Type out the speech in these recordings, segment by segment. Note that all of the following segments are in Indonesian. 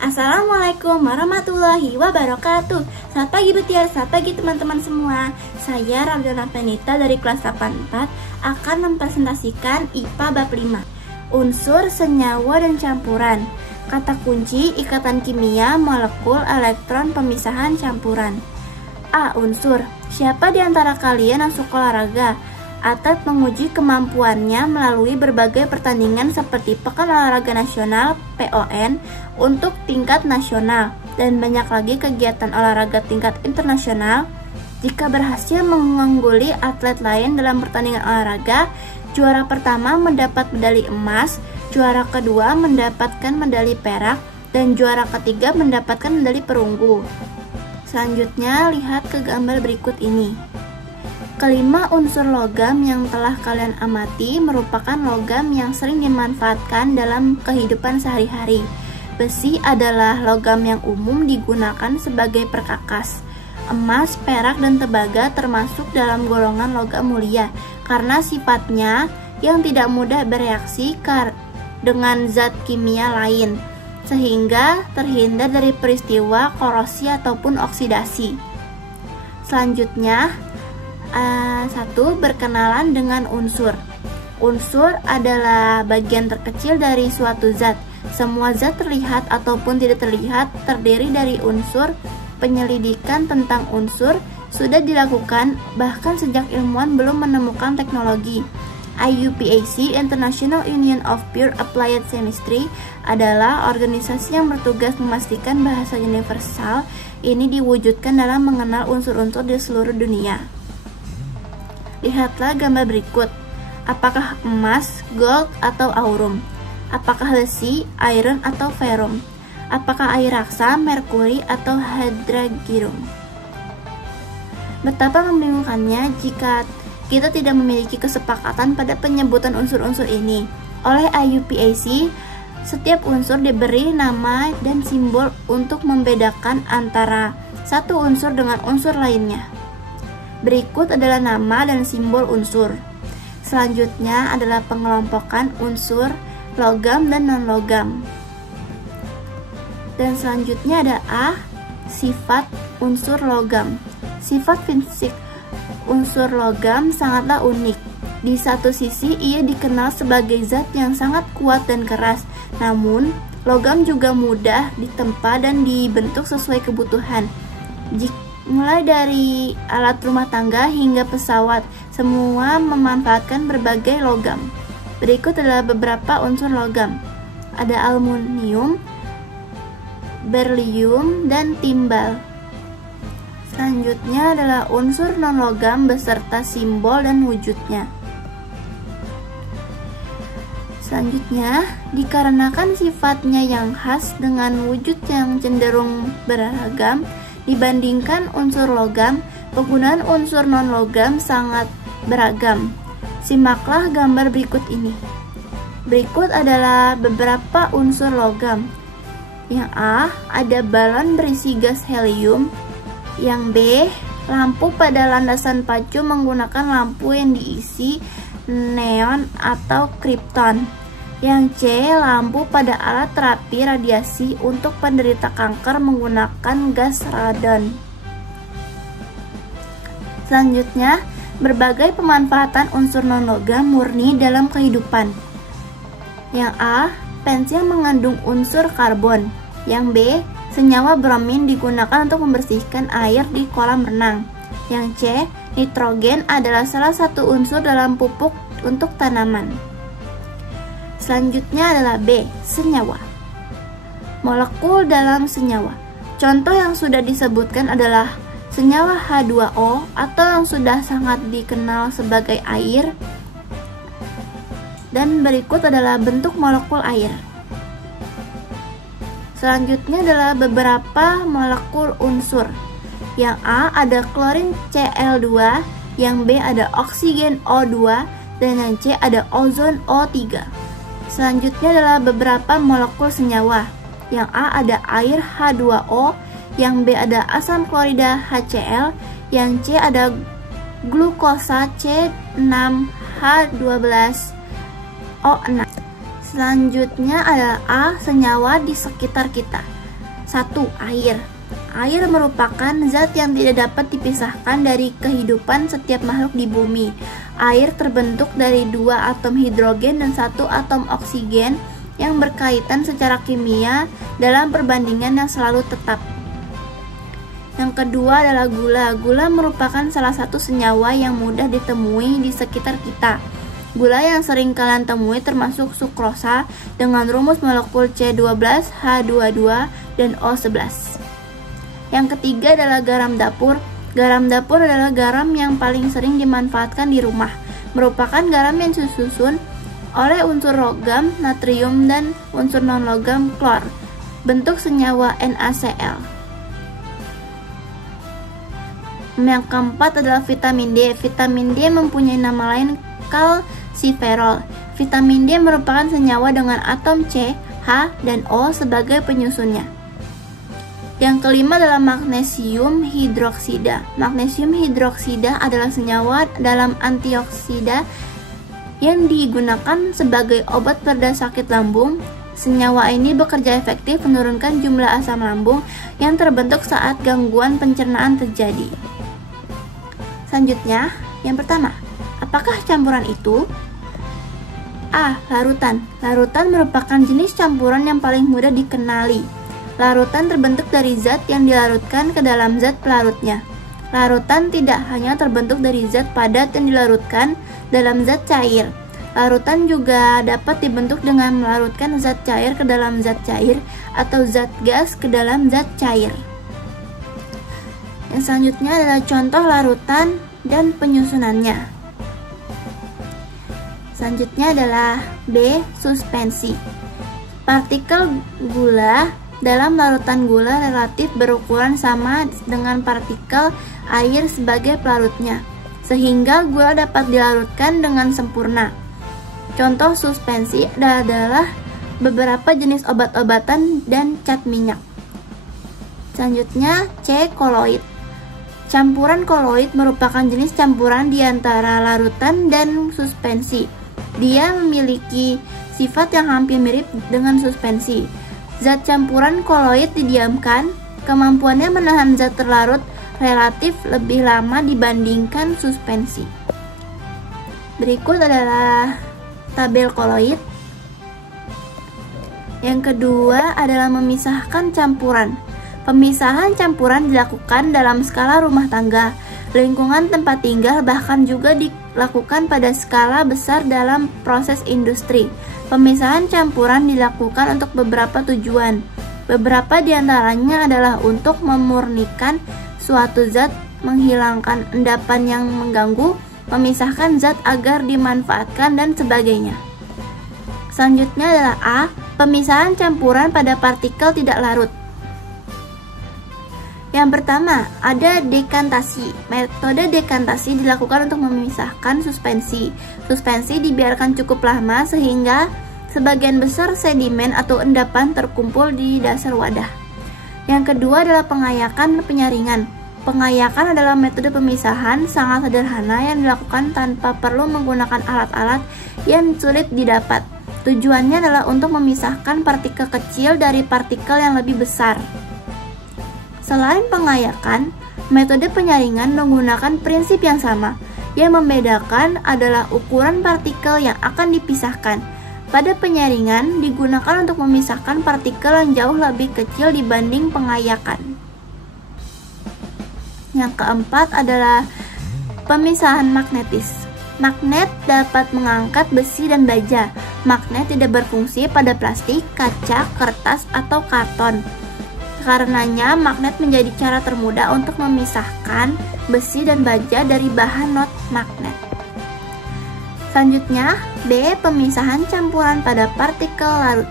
Assalamualaikum warahmatullahi wabarakatuh. Selamat pagi Betiar, selamat pagi teman-teman semua. Saya Ramdana Penita dari kelas 84 akan mempresentasikan IPA bab 5, unsur, senyawa, dan campuran. Kata kunci, ikatan kimia, molekul, elektron, pemisahan, campuran. A. Unsur. Siapa di antara kalian yang suka olahraga? Atlet menguji kemampuannya melalui berbagai pertandingan seperti Pekan Olahraga Nasional (PON) untuk tingkat nasional dan banyak lagi kegiatan olahraga tingkat internasional. Jika berhasil mengungguli atlet lain dalam pertandingan olahraga, juara pertama mendapat medali emas, juara kedua mendapatkan medali perak, dan juara ketiga mendapatkan medali perunggu. Selanjutnya, lihat ke gambar berikut ini. Kelima unsur logam yang telah kalian amati merupakan logam yang sering dimanfaatkan dalam kehidupan sehari-hari. Besi adalah logam yang umum digunakan sebagai perkakas. Emas, perak, dan tembaga termasuk dalam golongan logam mulia karena sifatnya yang tidak mudah bereaksi dengan zat kimia lain, sehingga terhindar dari peristiwa korosi ataupun oksidasi. Selanjutnya, 1. Berkenalan dengan unsur. Unsur adalah bagian terkecil dari suatu zat. Semua zat terlihat ataupun tidak terlihat terdiri dari unsur. Penyelidikan tentang unsur sudah dilakukan bahkan sejak ilmuwan belum menemukan teknologi. IUPAC, International Union of Pure Applied Chemistry, adalah organisasi yang bertugas memastikan bahasa universal ini diwujudkan dalam mengenal unsur-unsur di seluruh dunia. Lihatlah gambar berikut. Apakah emas, gold, atau aurum? Apakah besi, iron, atau ferrum? Apakah air raksa, merkuri, atau hydragium? Betapa membingungkannya jika kita tidak memiliki kesepakatan pada penyebutan unsur-unsur ini. Oleh IUPAC, setiap unsur diberi nama dan simbol untuk membedakan antara satu unsur dengan unsur lainnya. Berikut adalah nama dan simbol unsur. Selanjutnya adalah pengelompokan unsur logam dan non-logam. Dan selanjutnya ada A. Sifat unsur logam. Sifat fisik unsur logam sangatlah unik. Di satu sisi ia dikenal sebagai zat yang sangat kuat dan keras. Namun, logam juga mudah ditempa dan dibentuk sesuai kebutuhan. Mulai dari alat rumah tangga hingga pesawat, semua memanfaatkan berbagai logam. Berikut adalah beberapa unsur logam. Ada aluminium, berlium, dan timbal. Selanjutnya adalah unsur non-logam beserta simbol dan wujudnya. Selanjutnya, dikarenakan sifatnya yang khas dengan wujud yang cenderung beragam, dibandingkan unsur logam, penggunaan unsur non-logam sangat beragam. Simaklah gambar berikut ini. Berikut adalah beberapa unsur logam. Yang A, ada balon berisi gas helium. Yang B, lampu pada landasan pacu menggunakan lampu yang diisi neon atau krypton. Yang C, lampu pada alat terapi radiasi untuk penderita kanker menggunakan gas radon. Selanjutnya, berbagai pemanfaatan unsur non-logam murni dalam kehidupan. Yang A, pensil mengandung unsur karbon. Yang B, senyawa bromin digunakan untuk membersihkan air di kolam renang. Yang C, nitrogen adalah salah satu unsur dalam pupuk untuk tanaman. Selanjutnya adalah B. Senyawa. Molekul dalam senyawa. Contoh yang sudah disebutkan adalah senyawa H2O atau yang sudah sangat dikenal sebagai air. Dan berikut adalah bentuk molekul air. Selanjutnya adalah beberapa molekul unsur. Yang A ada klorin Cl2, yang B ada oksigen O2, dan yang C ada ozon O3. Selanjutnya adalah beberapa molekul senyawa. Yang A ada air H2O, yang B ada asam klorida HCl, yang C ada glukosa C6H12O6. Selanjutnya adalah A, senyawa di sekitar kita. 1. Air. Air merupakan zat yang tidak dapat dipisahkan dari kehidupan setiap makhluk di bumi. Air terbentuk dari 2 atom hidrogen dan 1 atom oksigen yang berkaitan secara kimia dalam perbandingan yang selalu tetap. Yang kedua adalah gula. Gula merupakan salah satu senyawa yang mudah ditemui di sekitar kita. Gula yang sering kalian temui termasuk sukrosa dengan rumus molekul C12, H22, dan O11. Yang ketiga adalah garam dapur. Garam dapur adalah garam yang paling sering dimanfaatkan di rumah. Merupakan garam yang disusun oleh unsur logam, natrium, dan unsur non-logam, klor. Bentuk senyawa NaCl. Yang keempat adalah vitamin D. Vitamin D mempunyai nama lain kalsiferol. Vitamin D merupakan senyawa dengan atom C, H, dan O sebagai penyusunnya. Yang kelima adalah magnesium hidroksida. Magnesium hidroksida adalah senyawa dalam antioksida yang digunakan sebagai obat pereda sakit lambung. Senyawa ini bekerja efektif menurunkan jumlah asam lambung yang terbentuk saat gangguan pencernaan terjadi. Selanjutnya, yang pertama, apakah campuran itu? A. Larutan. Larutan merupakan jenis campuran yang paling mudah dikenali. Larutan terbentuk dari zat yang dilarutkan ke dalam zat pelarutnya. Larutan tidak hanya terbentuk dari zat padat yang dilarutkan dalam zat cair. Larutan juga dapat dibentuk dengan melarutkan zat cair ke dalam zat cair atau zat gas ke dalam zat cair. Yang selanjutnya adalah contoh larutan dan penyusunannya. Selanjutnya adalah B. Suspensi. Partikel gula dalam larutan gula relatif berukuran sama dengan partikel air sebagai pelarutnya, sehingga gula dapat dilarutkan dengan sempurna. Contoh suspensi adalah beberapa jenis obat-obatan dan cat minyak. Selanjutnya C. Koloid. Campuran koloid merupakan jenis campuran di antara larutan dan suspensi. Dia memiliki sifat yang hampir mirip dengan suspensi. Zat campuran koloid didiamkan, kemampuannya menahan zat terlarut relatif lebih lama dibandingkan suspensi. Berikut adalah tabel koloid. Yang kedua adalah memisahkan campuran. Pemisahan campuran dilakukan dalam skala rumah tangga, lingkungan tempat tinggal, bahkan juga dilakukan pada skala besar dalam proses industri. Pemisahan campuran dilakukan untuk beberapa tujuan. Beberapa diantaranya adalah untuk memurnikan suatu zat, menghilangkan endapan yang mengganggu, memisahkan zat agar dimanfaatkan, dan sebagainya. Selanjutnya adalah A. Pemisahan campuran pada partikel tidak larut. Yang pertama, ada dekantasi. Metode dekantasi dilakukan untuk memisahkan suspensi. Suspensi dibiarkan cukup lama sehingga sebagian besar sedimen atau endapan terkumpul di dasar wadah. Yang kedua adalah pengayakan penyaringan. Pengayakan adalah metode pemisahan sangat sederhana yang dilakukan tanpa perlu menggunakan alat-alat yang sulit didapat. Tujuannya adalah untuk memisahkan partikel kecil dari partikel yang lebih besar. Selain pengayakan, metode penyaringan menggunakan prinsip yang sama. Yang membedakan adalah ukuran partikel yang akan dipisahkan. Pada penyaringan digunakan untuk memisahkan partikel yang jauh lebih kecil dibanding pengayakan. Yang keempat adalah pemisahan magnetis. Magnet dapat mengangkat besi dan baja. Magnet tidak berfungsi pada plastik, kaca, kertas, atau karton. Karenanya, magnet menjadi cara termudah untuk memisahkan besi dan baja dari bahan non-magnet. Selanjutnya, B. Pemisahan campuran pada partikel larut.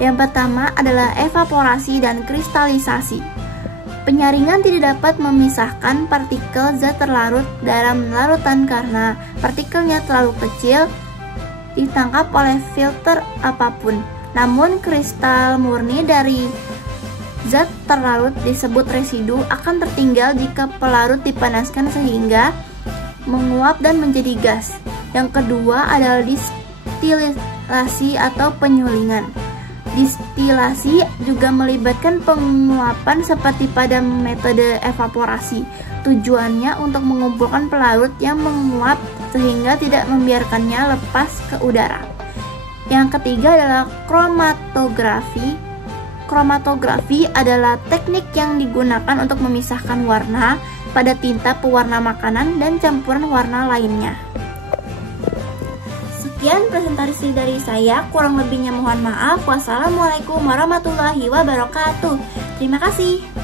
Yang pertama adalah evaporasi dan kristalisasi. Penyaringan tidak dapat memisahkan partikel zat terlarut dalam larutan karena partikelnya terlalu kecil ditangkap oleh filter apapun. Namun, kristal murni dari zat terlarut disebut residu akan tertinggal jika pelarut dipanaskan sehingga menguap dan menjadi gas. Yang kedua adalah distilasi atau penyulingan. Distilasi juga melibatkan penguapan seperti pada metode evaporasi. Tujuannya untuk mengumpulkan pelarut yang menguap sehingga tidak membiarkannya lepas ke udara. Yang ketiga adalah kromatografi. Kromatografi adalah teknik yang digunakan untuk memisahkan warna pada tinta pewarna makanan dan campuran warna lainnya. Sekian presentasi dari saya, kurang lebihnya mohon maaf. Wassalamualaikum warahmatullahi wabarakatuh. Terima kasih.